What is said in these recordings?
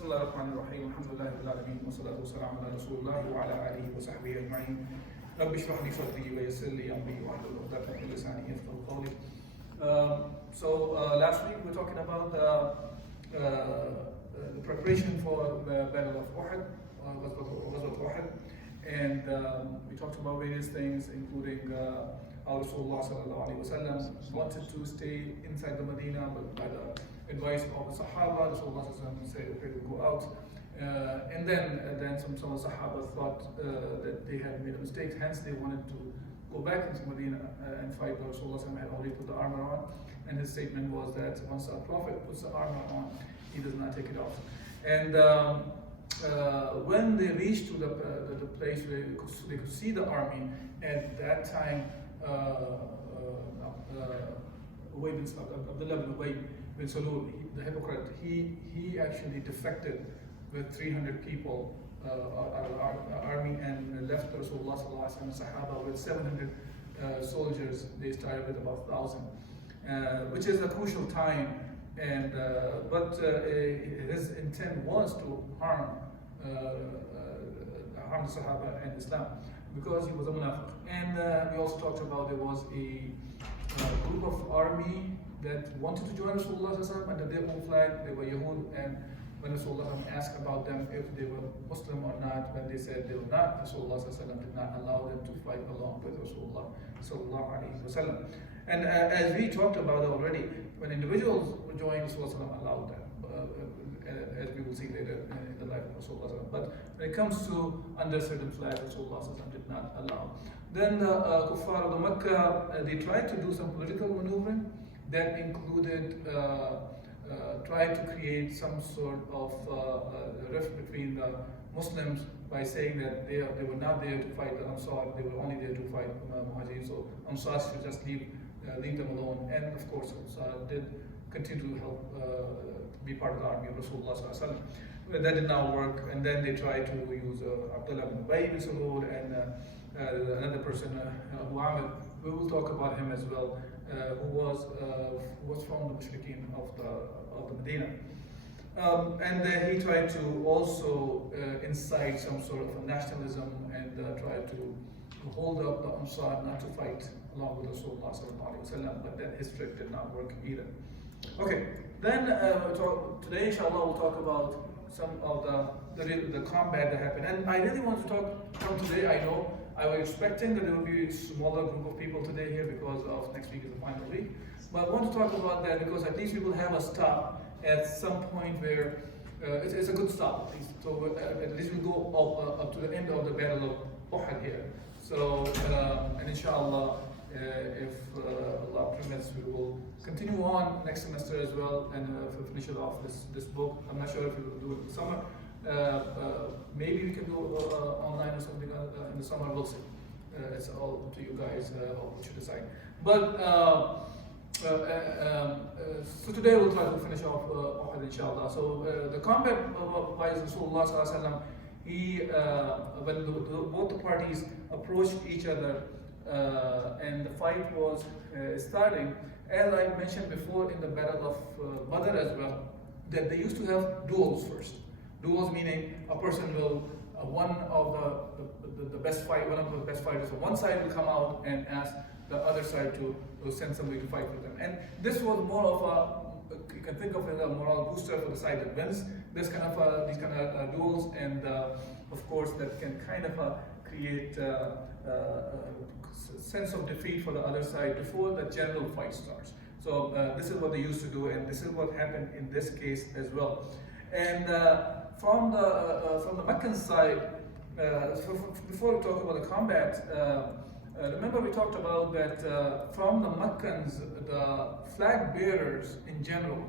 بسم الله الرحمن الرحيم الحمد لله رب العالمين والصلاة والسلام على رسول الله وعلى آله وصحبه أجمعين رب اشرح لي صدري ويسر لي أمري واحلل عقدة من لساني يفقهوا قولي. Last week we were talking about the preparation for the Battle of Uhud, Ghazwat Uhud, and we talked about various things, including how Rasulullah sallallahu alaihi wasallam wanted to stay inside the Medina, but by the advice of the Sahaba, Rasulullah said, okay, we'll go out. And then some of the Sahaba thought that they had made a mistake, hence they wanted to go back into Medina and fight, but Rasulullah had already put the armor on, and his statement was that once a Prophet puts the armor on, he does not take it off. And when they reached to the place where they could see the army, at that time, Abdullah bin Salul, the hypocrite, he actually defected with 300 people out of the army and left Rasulullah sallallahu alaihi wasallam Sahaba with 700 soldiers. They started with about 1,000, which is a crucial time. And but his intent was to harm the Sahaba and Islam, because he was a munafiq. And we also talked about there was a group of army that wanted to join Rasulullah under their own flag. They were Yahud, and when Rasulullah asked about them if they were Muslim or not, when they said they were not, Rasulullah did not allow them to fight along with Rasulullah. And as we talked about already, when individuals were joining, Rasulullah allowed them, as we will see later in the life of Rasulullah. But when it comes to under certain flags, Rasulullah did not allow. Then the Kuffar of the Makkah, they tried to do some political maneuvering that included trying to create some sort of rift between the Muslims by saying that they were not there to fight the Ansar, they were only there to fight Muhajirin, so Ansar should just leave them alone. And of course, Ansar did continue to help be part of the army of Rasulullah. But that did not work, and then they tried to use Abdullah bin Salul and another person, Muhammad. We will talk about him as well, who was from the Mushrikeen of the Medina. And he tried to also incite some sort of a nationalism and try to hold up the Ansar not to fight along with Rasulullah, but then his trick did not work either. Okay, then today inshallah we'll talk about some of the combat that happened. And I really want to come today. I know I was expecting that there will be a smaller group of people today here because of next week is the final week. But I want to talk about that because at least we will have a stop at some point where it's a good stop. So at least we'll go up to the end of the Battle of Uhud here. So, and inshallah, if Allah permits, we will continue on next semester as well and finish it off this book. I'm not sure if we will do it in the summer. Maybe we can do online or something in the summer. We'll see. It's all up to you guys what you decide. But so today we'll try to finish off Uhud inshallah. So the combat by Rasulullah sallallahu alaihi wasallam, when both the parties approached each other and the fight was starting, as I mentioned before in the Battle of Badr as well, that they used to have duels first. Duels meaning a person will, one of the best fighters on one side will come out and ask the other side to send somebody to fight with them. And this was more of you can think of it as a morale booster for the side that wins. These kind of duels, and of course that can kind of create a sense of defeat for the other side before the general fight starts. So this is what they used to do, and this is what happened in this case as well. And from the Meccan side, before we talk about the combat, remember we talked about that from the Meccans, the flag bearers in general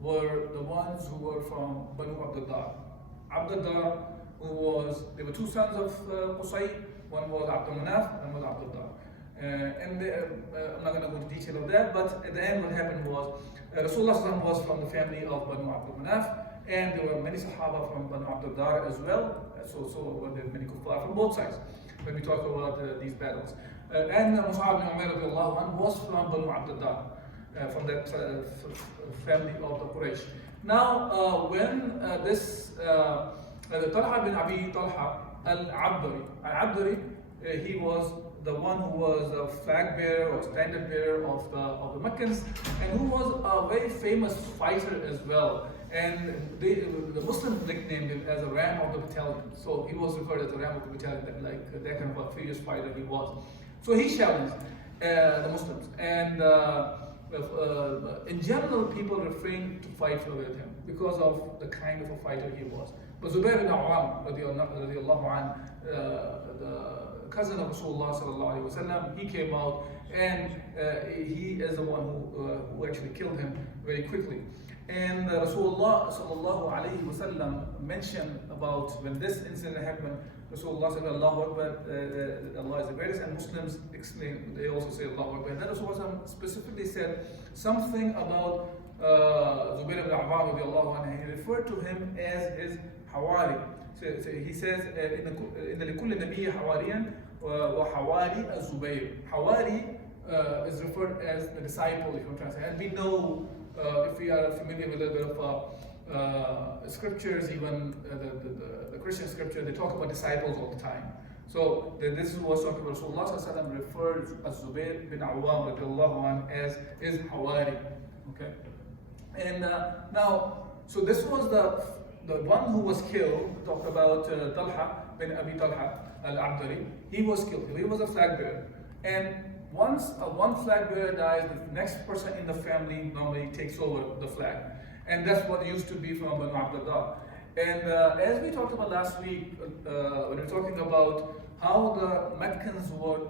were the ones who were from Banu Abdullah. Abdullah, there were two sons of Qusay, one was Abdul Manaf and one was Abdullah. And I'm not going to go into detail of that, but at the end what happened was Rasulullah was from the family of Banu Abdul Manaf, and there were many Sahaba from Banu Abdullah as well, so there were many kuffar from both sides when we talk about these battles. And Mus'ab ibn Umair was from Banu Abdullah, from that family of the Quraysh. Now, when Talha bin Abi Talha Al-Abdari, he was the one who was the flag bearer or standard bearer of the Meccans, and who was a very famous fighter as well. And the Muslims nicknamed him as a ram of the battalion. So he was referred as a ram of the battalion, like that kind of a fierce fighter he was. So he challenged the Muslims, and in general, people refrained to fight with him because of the kind of a fighter he was. But Zubair bin Awam, radiallahu anh, the cousin of Rasulullah sallallahu alaihi wasallam, he came out, and he is the one who actually killed him very quickly. And Rasulullah sallallahu alaihi wasallam mentioned about when this incident happened. Rasulullah said, Allahu Akbar, Allah is the greatest, and Muslims explain, they also say Allahu Akbar. And then Rasulullah specifically said something about Zubair ibn Awwam radiallahu anhu. He referred to him as his Hawari. So he says, إن لكل نبي حواريا وحواري الزبير. Hawari is referred as the disciple, if you translate. And we know, if we are familiar with a bit of scriptures, even the Christian scripture, they talk about disciples all the time. So this is what Rasulullah refers as Zubair bin Awwam as his Hawari. Okay, and now, so this was the one who was killed. Talk about Talha bin Abi Talha Al-Abdari. He was killed. He was a flag bearer, and once one flag bearer dies, the next person in the family normally takes over the flag. And that's what it used to be from Banu Abdullah. And as we talked about last week, when we were talking about how the Meccans were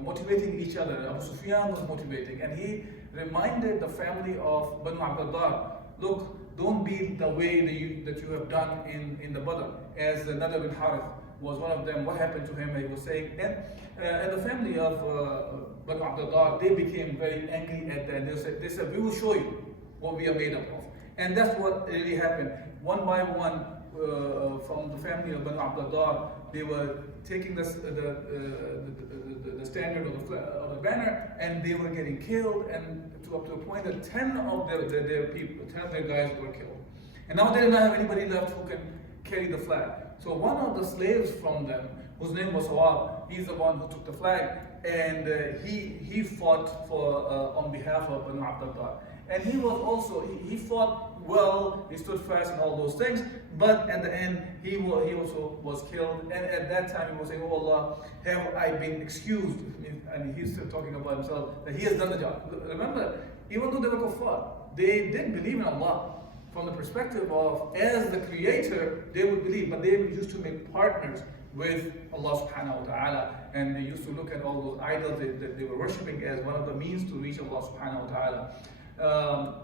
motivating each other, Abu Sufyan was motivating, and he reminded the family of Banu Abdullah, look, don't be the way that you have done in the Badr, as Nadr bin Harith was one of them. What happened to him? He was saying, and the family of Banu Abdullah, they became very angry at that. They said, we will show you what we are made up of. And that's what really happened. One by one, from the family of Banu Abdullah, they were taking the standard of the banner, and they were getting killed, and up to a point that 10 of their people, 10 of their guys were killed. And now they did not have anybody left who can carry the flag. So one of the slaves from them, whose name was Awab, he's the one who took the flag, and he fought for on behalf of Banu Abdullah. And he was also, he fought well, he stood fast and all those things, but at the end, he also was killed. And at that time, he was saying, oh Allah, have I been excused? And he's still talking about himself, that he has done the job. Remember, even though they were kuffar, they did believe in Allah. From the perspective of, as the creator, they would believe, but they used to make partners with Allah subhanahu wa ta'ala, and they used to look at all those idols that they were worshipping as one of the means to reach Allah subhanahu wa ta'ala.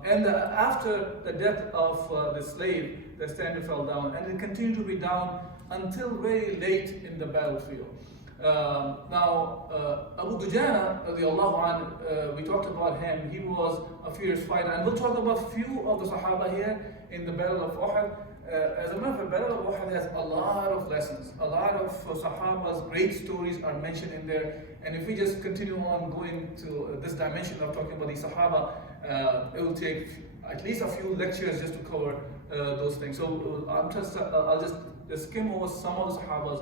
And after the death of the slave, the standard fell down, and it continued to be down until very late in the battlefield. Now, Abu Dujana, we talked about him. He was a fierce fighter, and we'll talk about a few of the Sahaba here in the Battle of Uhud. As a matter of fact, Battle of Uhud has a lot of lessons. A lot of Sahaba's great stories are mentioned in there. And if we just continue on going to this dimension of talking about the Sahaba, it will take at least a few lectures just to cover those things. So I'll just skim over some of the Sahaba's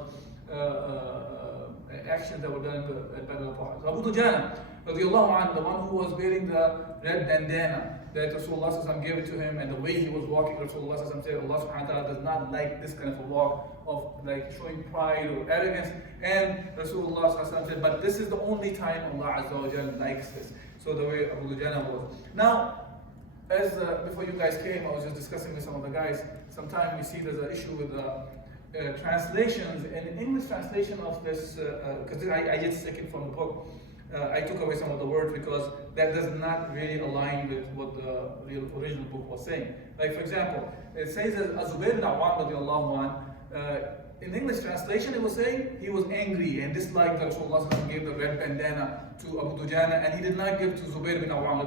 actions that were done in the Battle of Uhud. Abu Dujana, the one who was wearing the red bandana that Rasulullah gave it to him, and the way he was walking, Rasulullah said, Allah subhanahu wa ta'ala does not like this kind of a walk of like showing pride or arrogance. And Rasulullah said, but this is the only time Allah Azza wa Jalla likes this. So the way Abu Dujana was. Now, as before you guys came, I was just discussing with some of the guys. Sometimes we see there's an issue with translations, and in English translation of this, because I just took it from the book, I took away some of the words because that does not really align with what the real original book was saying. Like for example, it says that Zubair bin Awwam in English translation it was saying he was angry and disliked that Rasulullah gave the red bandana to Abu Dujana, and he did not give to Zubair bin Awwam.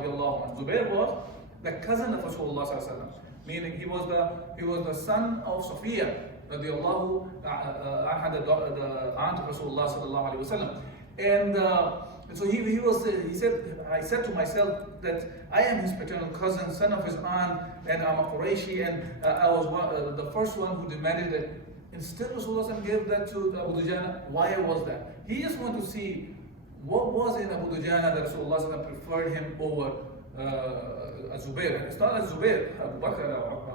Zubair was the cousin of Rasulullah, meaning he was the son of Safiya, the aunt of Rasulullah sallallahu alaihi wasallam. And And so he said, I said to myself that I am his paternal cousin, son of his aunt, and I'm a Qurayshi, and I was the first one who demanded it. Instead, Rasulullah gave that to Abu Dujana. Why was that? He just wanted to see what was in Abu Dujana that Rasulullah preferred him over Zubair. And it's not as Zubair, Abu Bakr,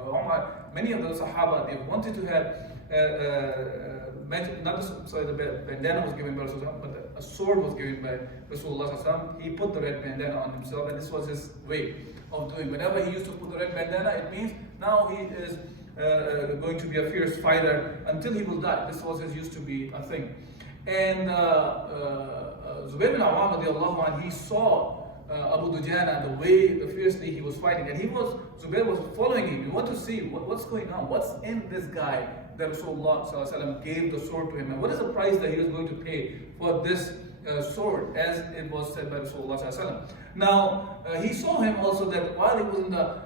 Umar, many of the Sahaba, they wanted to have the bandana was given by Rasulullah, but a sword was given by Rasulullah. He put the red bandana on himself, and this was his way of doing. Whenever he used to put the red bandana, it means now he is going to be a fierce fighter until he will die. This was his used to be a thing. And Zubayr bin Awwam radiallahu anh, he saw Abu Dujana, the fiercely he was fighting, and Zubayr was following him. He wanted to see what's going on, what's in this guy that Rasulullah gave the sword to him, and what is the price that he was going to pay for this sword, as it was said by Rasulullah. Now he saw him also that while he was in the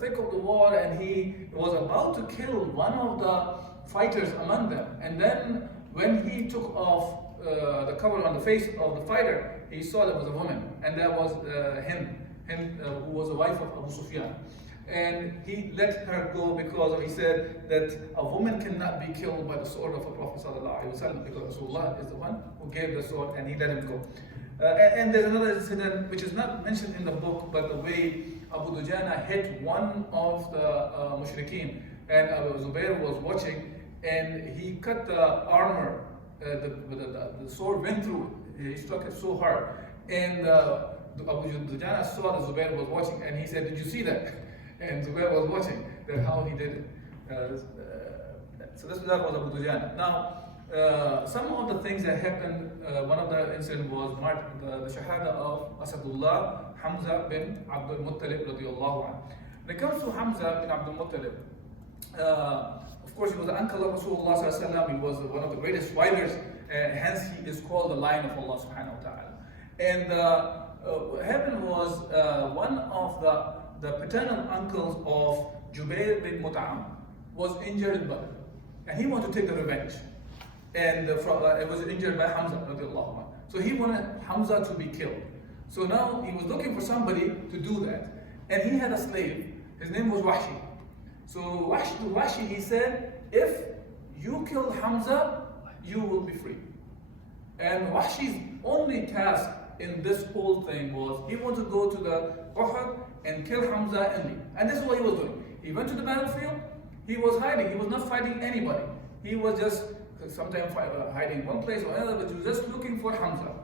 thick of the war, and he was about to kill one of the fighters among them, and then when he took off the cover on the face of the fighter, he saw that was a woman, and that was Hind, who was the wife of Abu Sufyan. And he let her go because he said that a woman cannot be killed by the sword of a Prophet ﷺ, because Rasulullah is the one who gave the sword, and he let him go. And there's another incident which is not mentioned in the book, but the way Abu Dujana hit one of the mushrikeen, and Abu Zubair was watching, and he cut the armor, the sword went through it. He struck it so hard, and Abu Dujana saw that Zubair was watching, and he said, "Did you see that?" And Zubair was watching how he did it. So that was Abu Dujana. Now, some of the things that happened, one of the incidents was the shahada of Asadullah Hamza bin Abdul Muttalib radiallahu anh. When it comes to Hamza bin Abdul Muttalib, of course, he was the uncle of Rasulullah sallallahu. He was one of the greatest fighters, hence he is called the Lion of Allah subhanahu wa ta'ala. And what happened was one of the paternal uncles of Jubair bin Mut'am was injured in Badr, and he wanted to take the revenge. And it was injured by Hamza radiallahu anh. So he wanted Hamza to be killed. So now he was looking for somebody to do that, and he had a slave. His name was Wahshi. So Wahshi, he said, if you kill Hamza, you will be free. And Wahshi's only task in this whole thing was he wanted to go to the Uhud and kill Hamza and leave. And this is what he was doing. He went to the battlefield, he was hiding, he was not fighting anybody. He was just sometimes hiding in one place or another, but he was just looking for Hamza.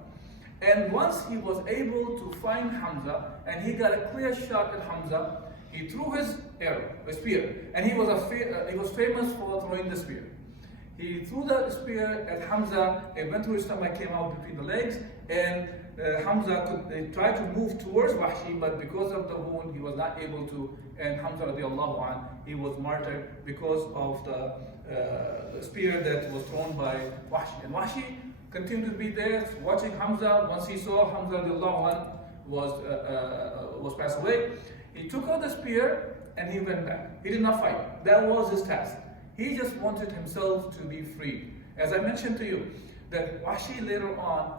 And once he was able to find Hamza, and he got a clear shot at Hamza, he threw his arrow, a spear, and he was famous for throwing the spear. He threw the spear at Hamza, it went through his stomach, came out between the legs, and Hamza tried to move towards Wahshi, but because of the wound, he was not able to. And Hamza radiallahu anh, he was martyred because of the spear that was thrown by Wahshi. And Wahshi continued to be there, watching Hamza. Once he saw Hamza radiallahu anh was passed away, he took out the spear and he went back. He did not fight. That was his task. He just wanted himself to be free. As I mentioned to you, that Wahshi later on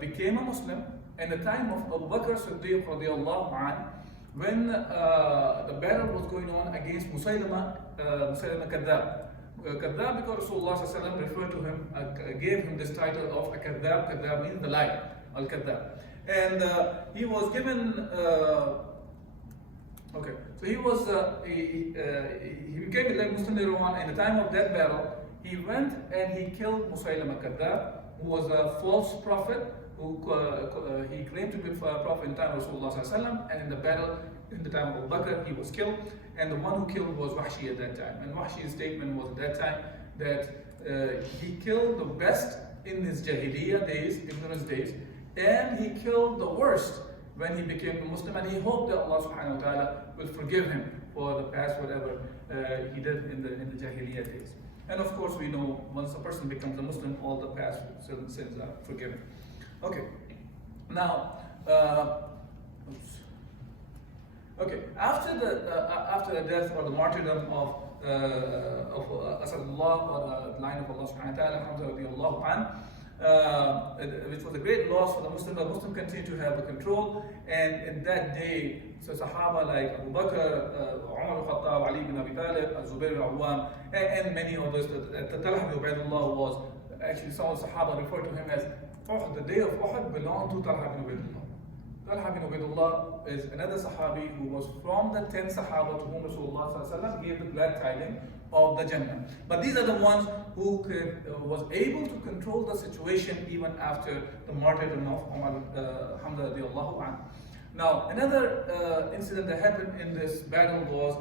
became a Muslim in the time of Abu Bakr Siddiq radiallahu anh, when the battle was going on against Musaylama Kadhab. Kadhab, because Rasulullah referred to him, gave him this title of a Kadhab. Kadhab means the liar, Al-Kadhab. And he was given okay, so he became a Muslim later on. In the time of that battle, he went and he killed Musaylama Kadhab, who was a false prophet, who he claimed to be a prophet in the time of Rasulullah, and in the battle, in the time of Abu Bakr, he was killed, and the one who killed was Wahshi at that time. And Wahshi's statement was at that time that he killed the best in his Jahiliyyah days, ignorance days, and he killed the worst when he became a Muslim, and he hoped that Allah subhanahu wa ta'ala will forgive him for the past whatever he did in the Jahiliyyah days. And of course we know once a person becomes a Muslim, all the past sins are forgiven. Okay, now, after the death or the martyrdom of Asadullah, or the line of Allah subhanahu wa ta'ala, Hamza radiallahu anh, which was a great loss for the Muslims. The Muslims continued to have the control, and in that day, so Sahaba like Abu Bakr, Umar al-Khattab, Ali bin Abi Talib, Zubair al-Awwam, and many others. Talha bin Ubaidullah was actually, some of the Sahaba referred to him as Uhud. The day of Uhud belonged to Talha bin Ubaidullah. Talha bin Ubaidullah is another Sahabi who was from the 10 Sahaba to whom Rasulullah gave the glad tidings of the Jannah. But these are the ones who was able to control the situation even after the martyrdom of Umar Hamza radiallahu anhu. Now, another incident that happened in this battle was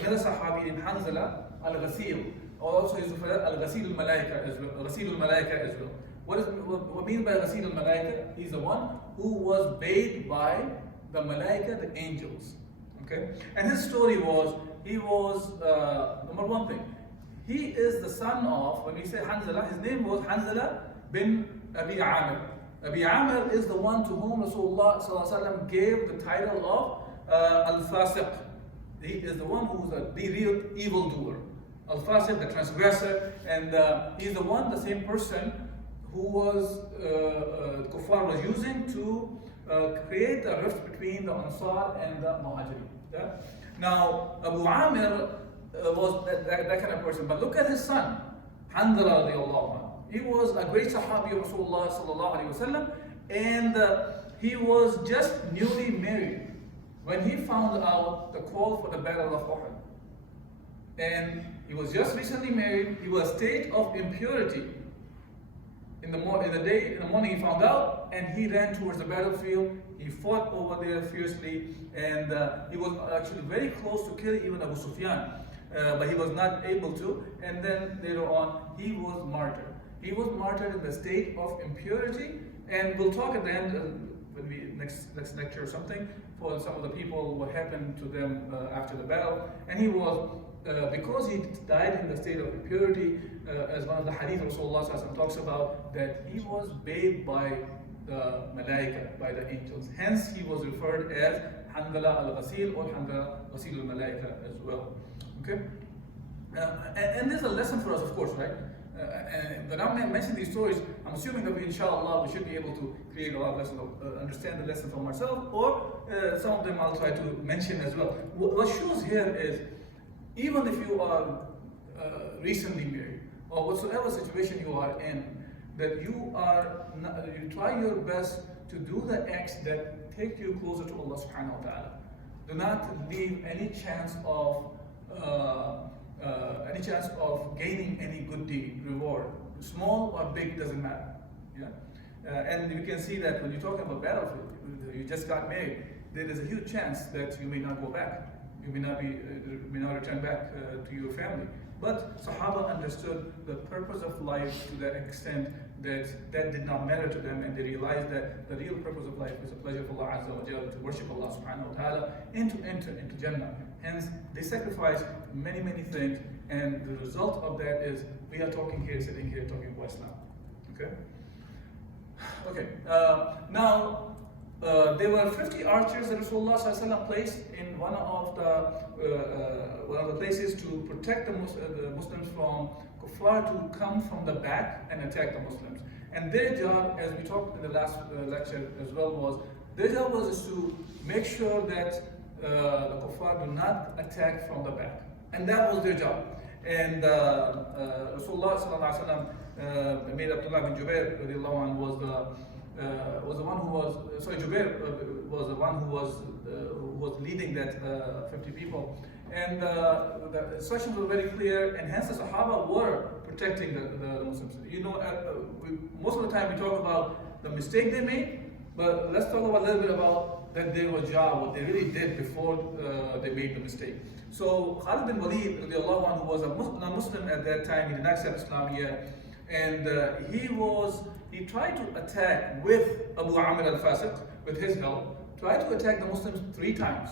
another Sahabi in Hanzala al-Ghasil, also is referred al-Ghasil al-Malaika as well. Ghasil al-Malaika as well. What means by Ghasil al-Malaika? He's the one who was bathed by the Malaika, the angels. Okay? And his story was, he was, number one thing, he is the son of, when we say Hanzala, his name was Hanzala bin Abi Amir. Abi Amir is the one to whom Rasulullah gave the title of Al-Fasiq. He is the one who is the real evildoer. Al-Fasiq, the transgressor, and he's the one, the same person who was Kuffar was using to create a rift between the Ansar and the Muhajirin. Yeah? Now, Abu Amir was that kind of person, but look at his son, Hanzala radiallahu anhu. He was a great Sahabi of Rasulullah sallallahu alayhi wasallam, and he was just newly married when he found out the call for the Battle of Uhud. And he was just recently married. He was in a state of impurity. In the morning he found out, and he ran towards the battlefield. He fought over there fiercely, and he was actually very close to killing even Abu Sufyan, but he was not able to. And then later on, he was martyred. He was martyred in the state of impurity, and we'll talk at the end when we next lecture or something for some of the people what happened to them after the battle. And he was because he died in the state of impurity, as one of the hadith of Rasulullah talks about, that he was bathed by the Malaika, by the angels. Hence, he was referred as Hanzala al-Ghasil or Hanzala Ghasil al-Malaika as well. Okay? And there's a lesson for us, of course, right? When I'm mentioning these stories, I'm assuming that inshallah we should be able to create a lot of lessons, understand the lesson from ourselves, or some of them I'll try to mention as well. What shows here is, even if you are recently married, or whatsoever situation you are in, that you try your best to do the acts that take you closer to Allah subhanahu wa ta'ala. Do not leave any chance of gaining any good deed, reward. Small or big, doesn't matter. Yeah? And you can see that when you're talking about battlefield, you just got married, there is a huge chance that you may not go back. You may not return back to your family. But Sahaba understood the purpose of life to that extent that did not matter to them, and they realized that the real purpose of life is a pleasure for Allah Azza wa Jalla, to worship Allah subhanahu wa ta'ala and to enter into Jannah. Hence, they sacrificed many, many things, and the result of that is we are sitting here talking about Islam. Okay? Okay. Now, there were 50 archers that Rasulullah placed in one of the places to protect the Muslims from kuffar to come from the back and attack the Muslims. And their job, as we talked in the last lecture as well, was to make sure that the kuffar do not attack from the back. And that was their job. And Rasulullah made Abdullah bin Jubair radiallahu anhu was the one who was, Jubair was the one who was leading that 50 people. And the instructions were very clear, and hence the Sahaba were protecting the Muslims. You know, most of the time we talk about the mistake they made, but let's talk about a little bit about that their job, what they really did before they made the mistake. So Khalid bin Walid, who was a non-Muslim at that time, he did not accept Islam yet, and he tried to attack with Abu Amir al-Fasiq, with his help, tried to attack the Muslims 3 times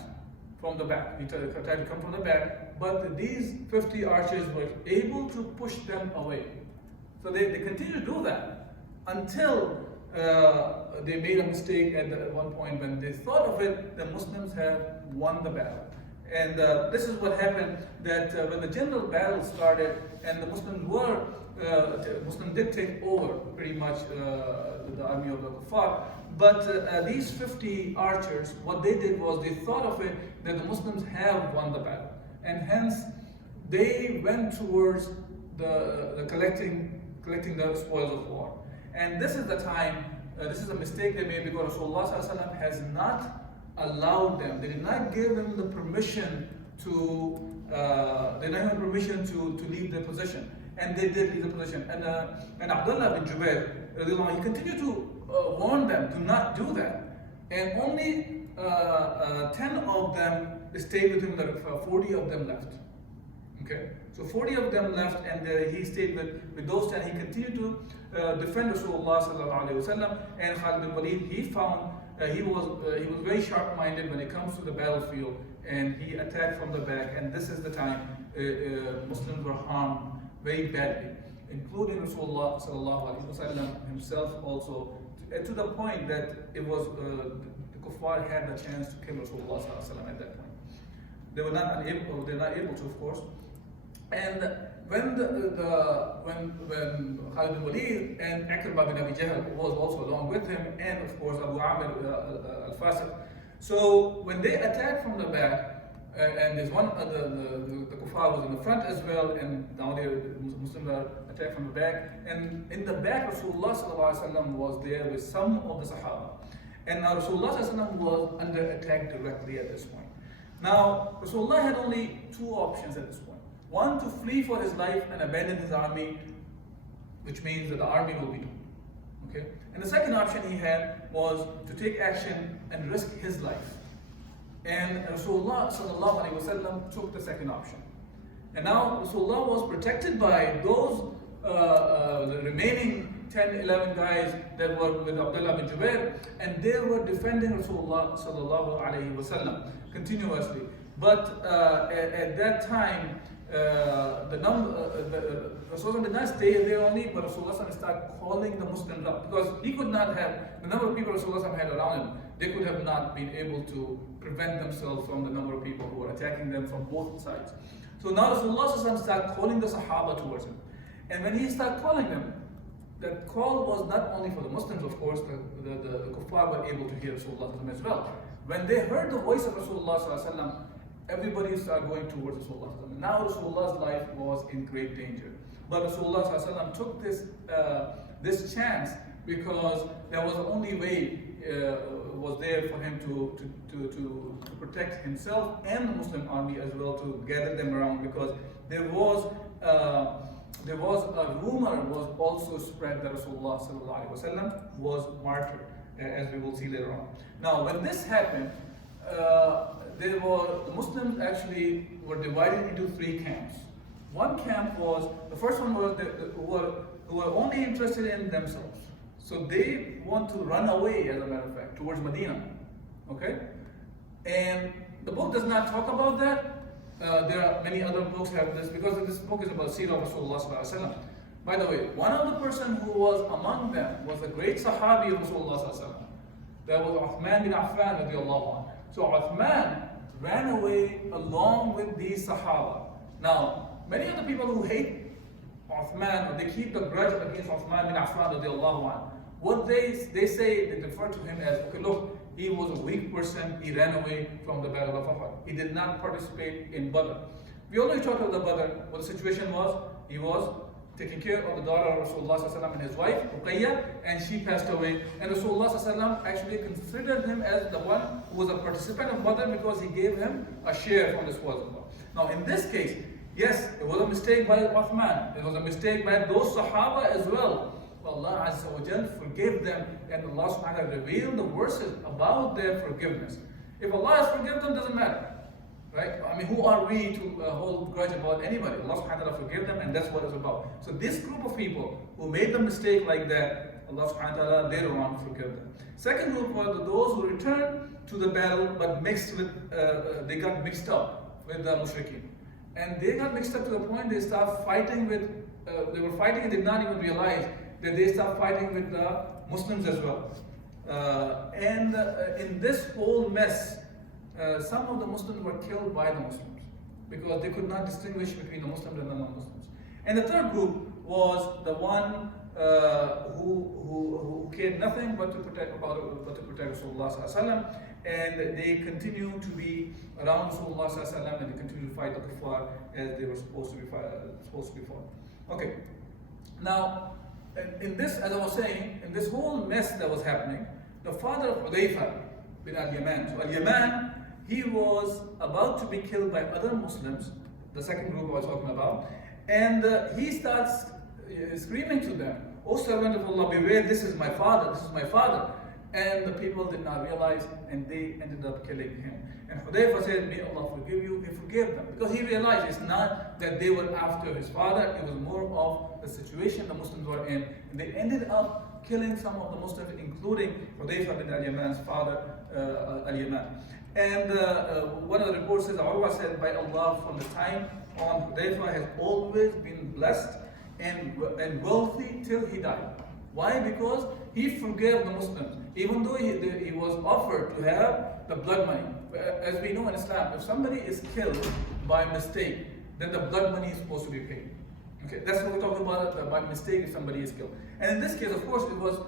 from the back. He tried to come from the back, but these 50 archers were able to push them away. So they continued to do that until they made a mistake at one point when they thought of it, the Muslims have won the battle. And this is what happened, that when the general battle started and the Muslims did take over pretty much the army of the Kuffar. But these 50 archers, what they did was they thought of it that the Muslims have won the battle. And hence, they went towards the collecting the spoils of war. And this is the time, this is a mistake they made, because Rasulullah ﷺ has not allowed them, they did not give them the permission to, to leave their position. And they did leave the position. And Abdullah bin Jubair, he continued to warn them, do not do that. And only 10 of them stayed with him, 40 of them left. Okay, so 40 of them left, and he stayed with those 10. He continued to defend Rasulullah sallallahu alaihi wasallam. And Khalid bin Walid, he found he was very sharp-minded when it comes to the battlefield, and he attacked from the back. And this is the time Muslims were harmed very badly, including Rasulullah sallallahu alaihi wasallam himself also, to the point that it was the Kuffar had the chance to kill Rasulullah sallallahu alaihi wasallam at that point. They were not able to, of course. And when when Khalid bin Walid and Ikrimah bin Abi Jahl was also along with him, and of course Abu Amr al-Fasiq. So when they attacked from the back, and there's one the Kuffar was in the front as well, and now the Muslims are attacked from the back. And in the back, Rasulullah sallallahu alaihi wasallam was there with some of the Sahaba, and now Rasulullah sallallahu alaihi wasallam was under attack directly at this point. Now Rasulullah had only two options at this point. One, to flee for his life and abandon his army, which means that the army will be doomed. Okay? And the second option he had was to take action and risk his life. And Rasulullah sallallahu alaihi wasallam took the second option. And now Rasulullah was protected by those the remaining 10, 11 guys that were with Abdullah bin Jubair, and they were defending Rasulullah sallallahu alaihi wasallam continuously. But at that time, Rasulullah did not stay there only, but Rasulullah started calling the Muslims up, because he could not have, the number of people Rasulullah had around him, they could have not been able to prevent themselves from the number of people who were attacking them from both sides. So now Rasulullah started calling the Sahaba towards him. And when he started calling them, the call was not only for the Muslims, of course, the Kuffar were able to hear Rasulullah as well. When they heard the voice of Rasulullah, everybody started going towards Rasulullah. Now Rasulullah's life was in great danger. But Rasulullah took this chance, because that was the only way was there for him to protect himself and the Muslim army as well, to gather them around, because there was a rumor was also spread that Rasulullah was martyred, as we will see later on. Now, when this happened, the Muslims actually were divided into three camps. One camp was, the first one was who were only interested in themselves. So they want to run away, as a matter of fact, towards Medina. Okay? And the book does not talk about that. There are many other books have this, because this book is about Seerah of Rasulullah. By the way, one of the person who was among them was a great Sahabi of Rasulullah. That was Uthman bin Affan radiallahu anhu. So Uthman ran away along with these Sahaba. Now, many of the people who hate Uthman, or they keep the grudge against Uthman bin Affan radiallahu anhu, what they say, they refer to him as, okay, look, he was a weak person, he ran away from the battle of Uhud. He did not participate in Badr. We already talked about the Badr. What the situation was, he was taking care of the daughter of Rasulullah and his wife, Ruqayyah, and she passed away. And Rasulullah actually considered him as the one who was a participant of Badr, because he gave him a share from the spoils of war. Now in this case, yes, it was a mistake by Uthman, it was a mistake by those Sahaba as well. Allah Azza wa Jal forgave them, and Allah subhanahu wa ta'ala revealed the verses about their forgiveness. If Allah has forgiven them, doesn't matter. Right? I mean, who are we to hold grudge about anybody? Allah subhanahu wa ta'ala forgive them, and that's what it's about. So this group of people who made the mistake like that, Allah subhanahu wa ta'ala later on forgive them. Second group were those who returned to the battle, but mixed with, they got mixed up with the mushrikeen. And they got mixed up to the point they started fighting with, they were fighting and did not even realize that they started fighting with the Muslims as well. In this whole mess, some of the Muslims were killed by the Muslims because they could not distinguish between the Muslims and the non-Muslims. And the third group was the one who cared nothing but to protect Rasulullah sallallahu alaihi wasallam, and they continue to be around Rasulullah sallallahu alaihi wasallam, and they continue to fight the kuffar as they were supposed to be fought. Okay. Now, in this, as I was saying, in this whole mess that was happening, the father of Hudayfa bin Al-Yaman. So Al-Yaman, he was about to be killed by other Muslims, the second group I was talking about, and he starts screaming to them, "O servant of Allah, beware, this is my father, this is my father." And the people did not realize, and they ended up killing him. And Hudayfa said, "May Allah forgive you," and forgave them. Because he realized it's not that they were after his father, it was more of the situation the Muslims were in. And they ended up killing some of the Muslims, including Hudayfa bin Al-Yaman's father, Al-Yaman. And one of the reports says, Urwa said, "By Allah, from the time on, Hudayfa has always been blessed and wealthy till he died." Why? Because he forgave the Muslims. Even though he was offered to have the blood money. As we know in Islam, if somebody is killed by mistake, then the blood money is supposed to be paid. Okay, that's what we're talking about, by mistake if somebody is killed. And in this case, of course, it was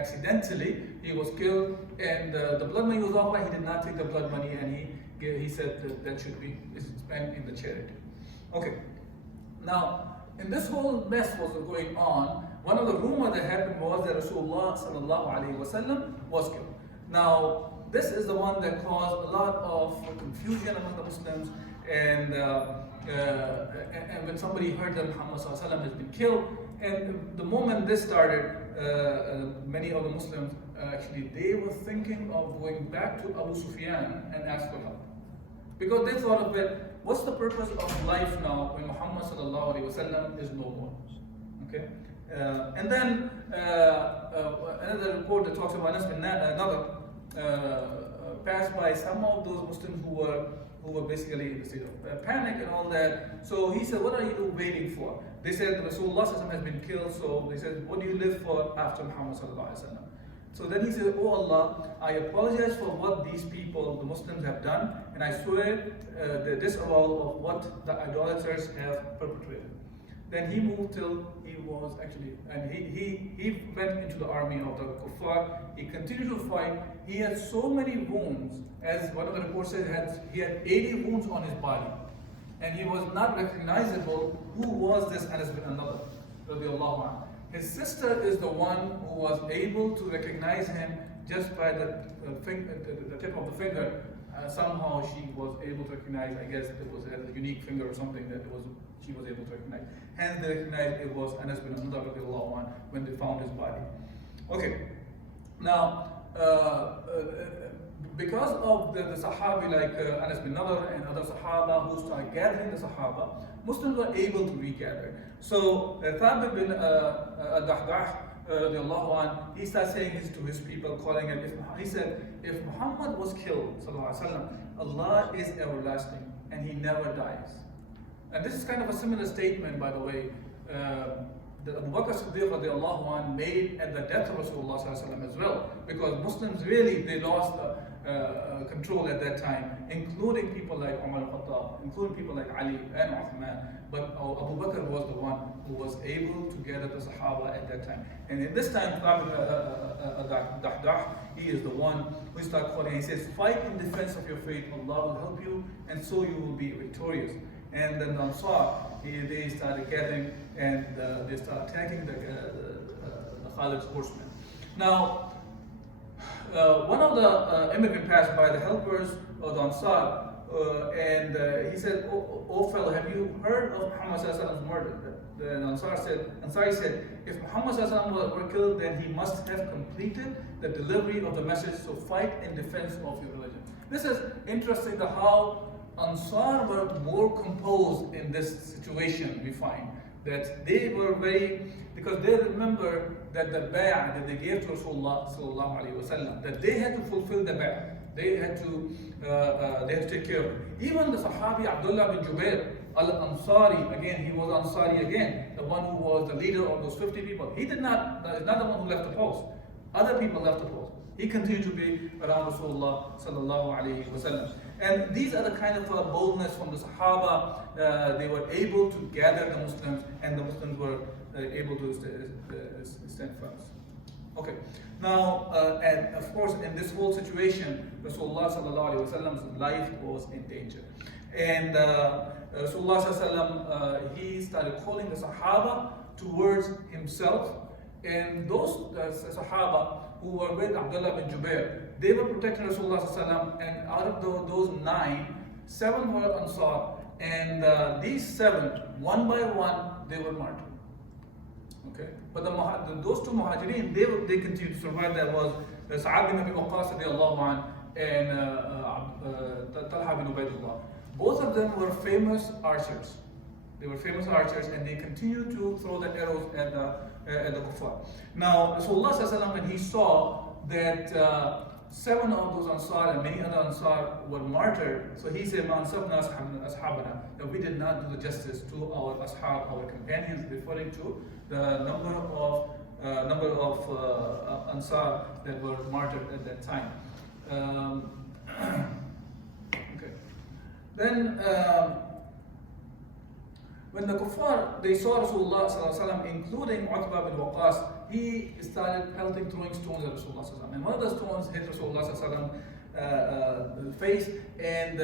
accidentally, he was killed, and the blood money was offered. He did not take the blood money, and he said that should be spent in the charity. Okay, now, in this whole mess was going on, one of the rumors that happened was that Rasulullah sallallahu alaihi wasallam was killed. Now, this is the one that caused a lot of confusion among the Muslims, and when somebody heard that Muhammad sallallahu alaihi wasallam has been killed, and the moment this started, many of the Muslims actually they were thinking of going back to Abu Sufyan and ask for help, because they thought of it. What's the purpose of life now when Muhammad sallallahu alaihi wasallam is no more? Okay, and then another report that talks about Anas bin Nadr passed by some of those Muslims who were basically in the state of panic and all that. So he said, "What are you waiting for?" They said, "Rasulullah sallallahu alaihi wasallam has been killed." So they said, "What do you live for after Muhammad sallallahu alaihi wasallam?" So then he said, "Oh Allah, I apologize for what these people, the Muslims, have done, and I swear the disavowal of what the idolaters have perpetrated." Then he moved till he was actually, and he went into the army of the kuffar. He continued to fight. He had so many wounds, as one of the reports said, he had 80 wounds on his body, and he was not recognizable. Who was this Anas bin Nadr, radiallahu anhu? His sister is the one who was able to recognize him just by the tip of the finger. Somehow she was able to recognize, I guess it was a unique finger or something that she was able to recognize. Hence they recognized it was Anas bin Nadr when they found his body. Okay, now because of the Sahabi like Anas bin Nadr and other Sahaba who started gathering the Sahaba, Muslims were able to regather. So Thabit bin Dahdah, he started saying this to his people, calling him, he said, "If Muhammad was killed, Allah is everlasting and he never dies." And this is kind of a similar statement, by the way, that Abu Bakr Siddiq made at the death of Rasulullah as well, because Muslims really, they lost control at that time, including people like Umar al-Khattab, including people like Ali and Uthman. But Abu Bakr was the one who was able to gather the Sahaba at that time. And in this time, Dahdah, he is the one who started calling. He says, "Fight in defense of your faith, Allah will help you, and so you will be victorious." And then the Ansar, they started gathering, and they started attacking the Khalid's horsemen. Now, one of the immigrants passed by, the helpers of the Ansar, and he said, "Oh fellow, have you heard of Muhammad sallallahu murder?" The Ansari said, "If Muhammad sallallahu were killed, then he must have completed the delivery of the message, so fight in defense of your religion." This is interesting, how Ansar were more composed in this situation. We find that they were because they remember that the bay'ah that they gave to Rasulullah sallallahu alaihi wasallam, that they had to fulfill the bay'ah. They had to take care of it. Even the Sahabi Abdullah bin Jubair al-Ansari, again, he was Ansari again, the one who was the leader of those 50 people. He is not the one who left the post. Other people left the post. He continued to be around Rasulullah sallallahu alaihi wasallam. And these are the kind of boldness from the Sahaba. They were able to gather the Muslims, and the Muslims were able to stand firm. Okay. Now, and of course, in this whole situation, Rasulullah sallallahu alaihi wasallam's life was in danger, and Rasulullah sallallahu alaihi wasallam, he started calling the Sahaba towards himself, and those Sahaba who were with Abdullah bin Jubair, they were protecting Rasulullah sallallahu alaihi wasallam, and out of those 9, 7 were Ansar, and these 7, one by one, they were martyred. Okay, but those 2 Muhajirin, they continued to survive. That was Sa'ad bin Abi Waqqas radiallahu anh and Talha bin Ubaidullah. Both of them were famous archers. They were famous archers, and they continued to throw the arrows at the kuffar. Now, Rasulullah sallallahu alaihi wasallam, when he saw that 7 of those Ansar and many other Ansar were martyred, so he said, "Man sabna ashabana," that we did not do the justice to our ashab, our companions, referring to the number of Ansar that were martyred at that time. Okay. Then, when the kuffar, they saw Rasulullah sallallahu alaihi wasallam, including Utbah bin Waqqas, he started pelting, throwing stones at Rasulullah sallallahu alaihi wasallam. And one of the stones hit Rasulullah sallallahu alaihi wasallam face, and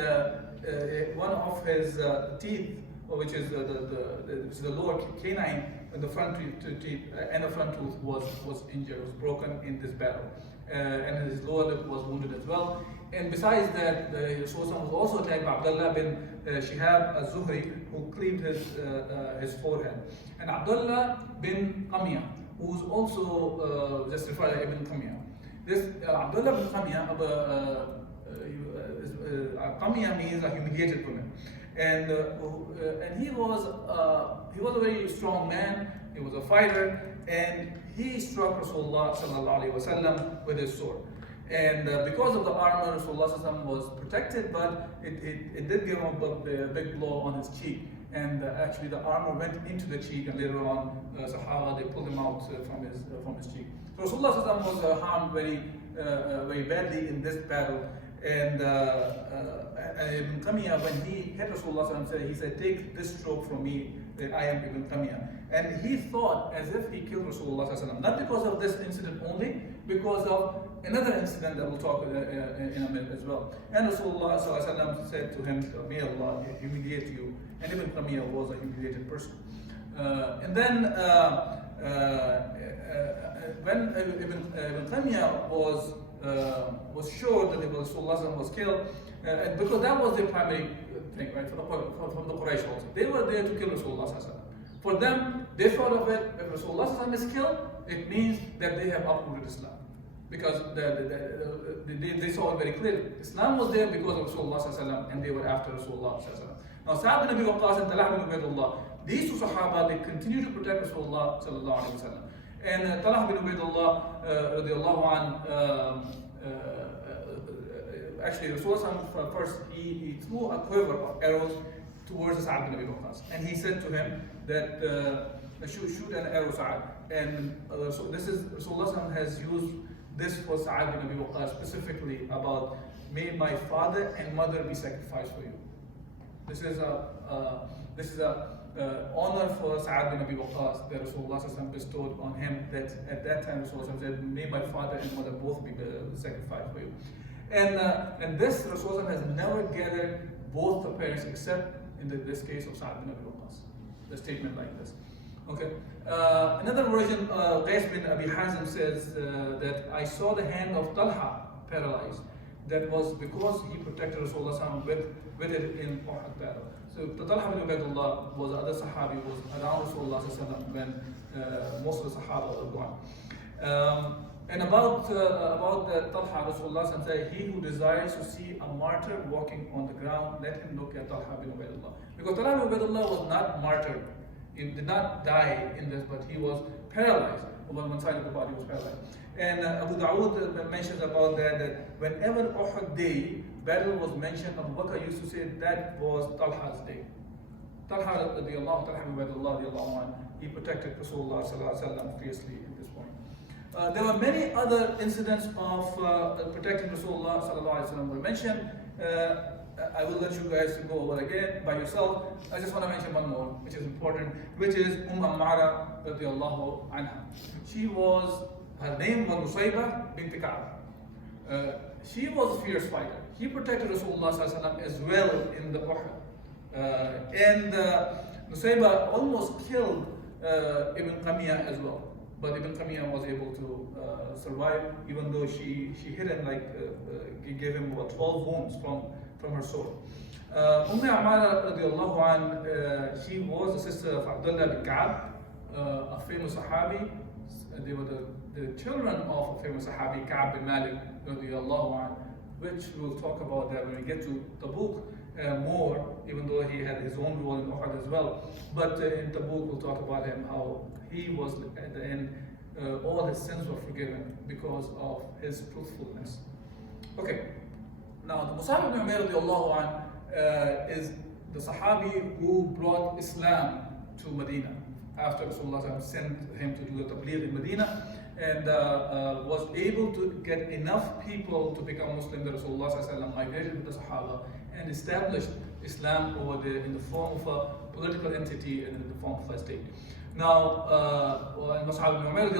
one of his teeth, which is the lower canine, and the front teeth and the front tooth was injured, was broken in this battle, and his lower lip was wounded as well. And besides that, the Rasulullah was also attacked by Abdullah bin Shihab al-Zuhri, who cleaved his forehead. And Abdullah bin Qamiyah, who's also just referred to Ibn Qamiyah. This Abdullah bin Qamiyah, Qamiyah means a humiliated woman, and he was a very strong man. He was a fighter, and he struck Rasulullah sallallahu alaihi wasallam with his sword. And because of the armor, Rasulullah sallallahu alaihi wasallam was protected, but it did give him a big blow on his cheek. And actually, the armor went into the cheek, and later on, Sahaba, they pulled him out from his cheek. So Rasulullah sallallahu alaihi wasallam was harmed very badly in this battle. And Ibn Qamiyah, when he hit Rasulullah sallallahu alaihi wasallam, he said, "Take this stroke from me, that I am Ibn Qamiyah." And he thought as if he killed Rasulullah sallallahu alaihi wasallam, not because of this incident only, because of another incident that we'll talk in a minute as well. And Rasulullah sallallahu alaihi wasallam said to him, "May Allah humiliate you." And Ibn Qamiyah was a humiliated person. And then when Ibn Qamiyah was sure that Rasulullah was killed, and because that was their primary thing, right, from the Quraysh also. They were there to kill Rasulullah. For them, they thought of it, if Rasulullah is killed, it means that they have uprooted Islam. Because they saw it very clearly. Islam was there because of Rasulullah, and they were after Rasulullah. Now, Sa'ad bin Abi Waqqas and Talha bin Ubaidullah, these 2 Sahaba, they continue to protect Rasulullah sallallahu alaihi wasallam. And Talha bin Ubaidullah radiallahu anh, actually Rasulullah first, he threw a quiver of arrows towards Sa'ad bin Abi Waqqas. And he said to him that, shoot an arrow, Sa'ad. And so this is, Rasulullah has used this for Sa'ad bin Abi Waqqas specifically about, "May my father and mother be sacrificed for you." This is a honor for Sa'ad bin Abi Waqqas that Rasulullah bestowed on him, that at that time Rasulullah said, "May my father and mother both be sacrificed for you." And this Rasulullah has never gathered both the parents except in this case of Sa'ad bin Abi Waqqas. The statement like this. Okay. Another version, Qais bin Abi Hazim says that I saw the hand of Talha paralyzed. That was because he protected Rasulullah with it in Uhud battle. So Talha bin Ubaidullah was the other Sahabi, was around Rasulullah when most of the Sahaba were gone. And about the Talha, Rasulullah said, "He who desires to see a martyr walking on the ground, let him look at Talha bin Ubaidullah." Because Talha bin Ubaidullah was not martyred. He did not die in this, but he was paralyzed. One side of the body was paralyzed. And Abu Dawood mentions about that whenever Uhud day battle was mentioned, Abu Bakr used to say that was Talha's day. Talha radiallahu, Talha bin Ubaidullah radiallahu anh, he protected Rasulullah sallallahu alaihi wasallam fiercely at this point. There were many other incidents of protecting Rasulullah sallallahu alaihi wasallam were mentioned. I will let you guys go over again by yourself. I just want to mention one more, which is important, which is Ammara radiallahu anha. Her name was Nusayba bint Ka'b. She was a fierce fighter. She protected Rasulullah sallallahu alaihi wasallam as well in the Uhud. And Nusayba almost killed Ibn Qamiya as well. But Ibn Qamiya was able to survive, even though she hit him gave him about 12 wounds from her sword. Ammara radiallahu an, she was the sister of Abdullah bin Ka'b, a famous Sahabi. They were the children of a famous Sahabi, Ka'b bin Malik radiallahu an, which we'll talk about that when we get to Tabuk more, even though he had his own role in Uhud as well. But in Tabuk we'll talk about him, how he was at the end, all his sins were forgiven because of his truthfulness. Okay, now the Mus'ab ibn Umair radiallahu an is the Sahabi who brought Islam to Medina after Rasulullah sent him to do the tabligh in Medina, and was able to get enough people to become Muslim that Rasulullah migrated with the Sahaba and established Islam over there in the form of a political entity and in the form of a state. Now, Mus'ab ibn Umair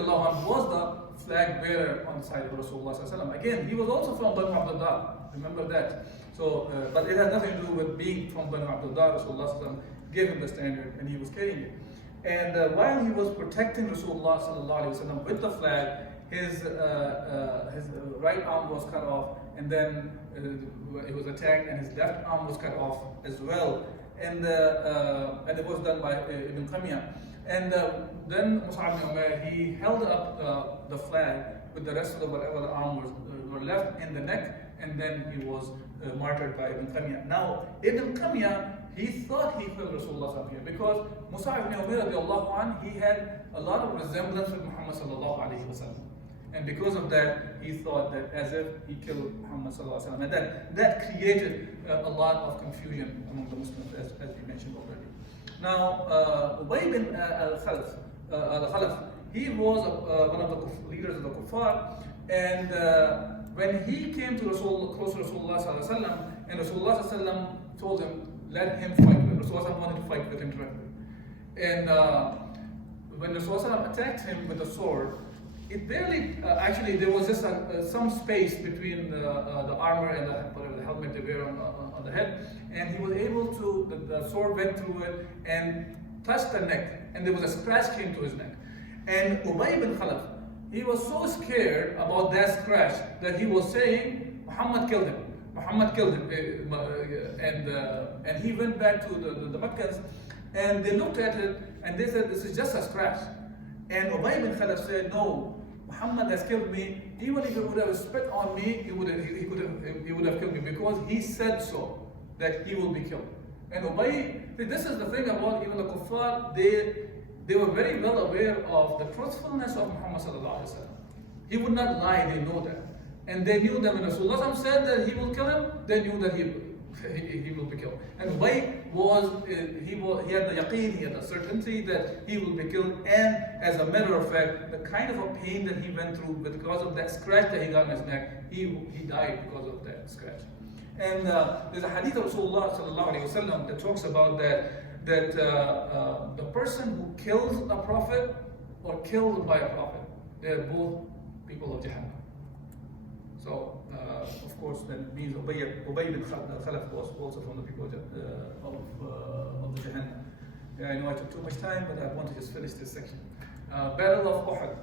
was the flag bearer on the side of Rasulullah. Again, he was also from Banu Abdul Dar. Remember that. So, but it had nothing to do with being from Banu Abdul Dar. Rasulullah gave him the standard and he was carrying it. And while he was protecting Rasulullah with the flag, his right arm was cut off, and then he was attacked, and his left arm was cut off as well. And it was done by Ibn Qamiya. And then Mus'ab ibn Umair, he held up the flag with the rest of whatever the arm were left in the neck, and then he was martyred by Ibn Qamiya. Now, Ibn Qamiya, he thought he killed Rasulullah here because Mus'ab ibn Umair, he had a lot of resemblance with Muhammad sallallahu alaihi wasallam. And because of that, he thought that as if he killed Muhammad sallallahu alaihi wasallam. And that created a lot of confusion among the Muslims, as we mentioned already. Now, Ubay bin al-Khalaf, he was one of the leaders of the Kuffar, and when he came to close to Rasulullah sallallahu alaihi wasallam, and Rasulullah sallallahu alaihi wasallam told him, let him fight with. Rasulullah wanted to fight with him directly. And when Rasulullah attacked him with a sword, it barely, actually there was just some space between the armor and the helmet they wear on the head, and he was able to, the sword went through it and touched the neck, and there was a scratch came to his neck. And Ubay bin Khalaf, he was so scared about that scratch that he was saying, Muhammad killed him. Muhammad killed him. And he went back to the Meccans, and they looked at it and they said, this is just a scratch. And Ubay bin Khalaf said, no, Muhammad has killed me. Even if he would have spit on me, he would have killed me, because he said so, that he will be killed. And Ubay, this is the thing about even the Kuffar, they were very well aware of the truthfulness of Muhammad sallallahu alaihi wasallam. He would not lie, they know that. And they knew that when Rasulullah said that he will kill him, they knew that he will be killed. And Ubay he had the yaqeen, he had the certainty that he will be killed. And as a matter of fact, the kind of a pain that he went through because of that scratch that he got on his neck, he died because of that scratch. And there's a hadith of Rasulullah sallallahu alaihi wasallam that talks about that the person who kills a prophet or killed by a prophet, they're both people of Jahannam. So, of course, that means Ubay bin Khalaf was also from the people of the Jahannam. Yeah, I know I took too much time, but I want to just finish this section. Battle of Uhud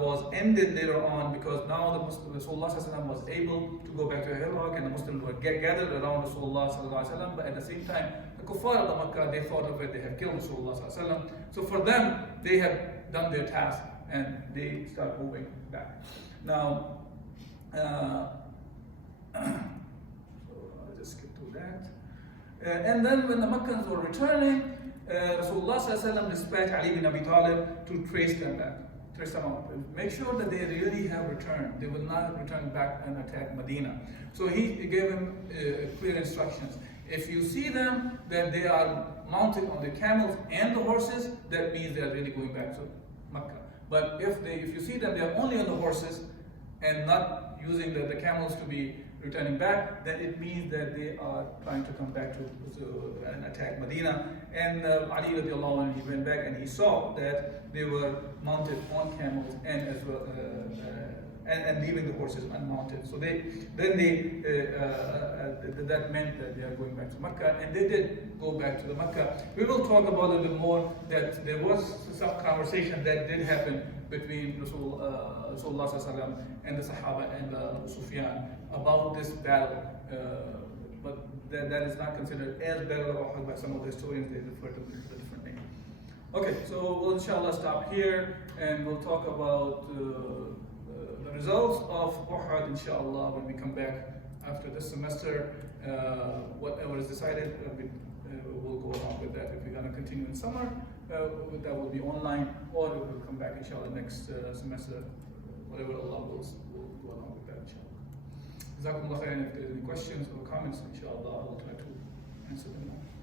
was ended later on because now the Rasulullah was able to go back to Iraq, and the Muslims were gathered around Rasulullah, but at the same time, the Kuffar of the Makkah, they thought of it, they had killed Rasulullah. So for them, they had done their task and they start moving back. Now, so I'll just skip through that. And then when the Meccans were returning, Rasulullah dispatched Ali bin Abi Talib to trace them out, make sure that they really have returned. They will not return back and attack Medina. So he gave him clear instructions. If you see them, that they are mounted on the camels and the horses, that means they are really going back to Mecca. But if you see them, they are only on the horses and not using the camels to be returning back, then it means that they are trying to come back to and attack Medina. And Ali radiallahu anhu, he went back and he saw that they were mounted on camels and as well and leaving the horses unmounted. So that meant that they are going back to Mecca, and they did go back to the Mecca. We will talk about a little bit more that there was some conversation that did happen between Rasulullah sallallahu and the Sahaba and Abu Sufyan about this battle, but that is not considered as Battle of Uhud by some of the historians. They refer to it as a different name. Okay, so we'll inshallah stop here, and we'll talk about the results of Uhud inshallah when we come back after this semester. Whatever is decided, we'll go along with that. If we're going to continue in summer, that will be online, or we will come back inshallah next semester. Whatever Allah wills, we'll go along with that inshallah. Jazakumullah khairan. If there's any questions or comments, inshallah, I will try to answer them.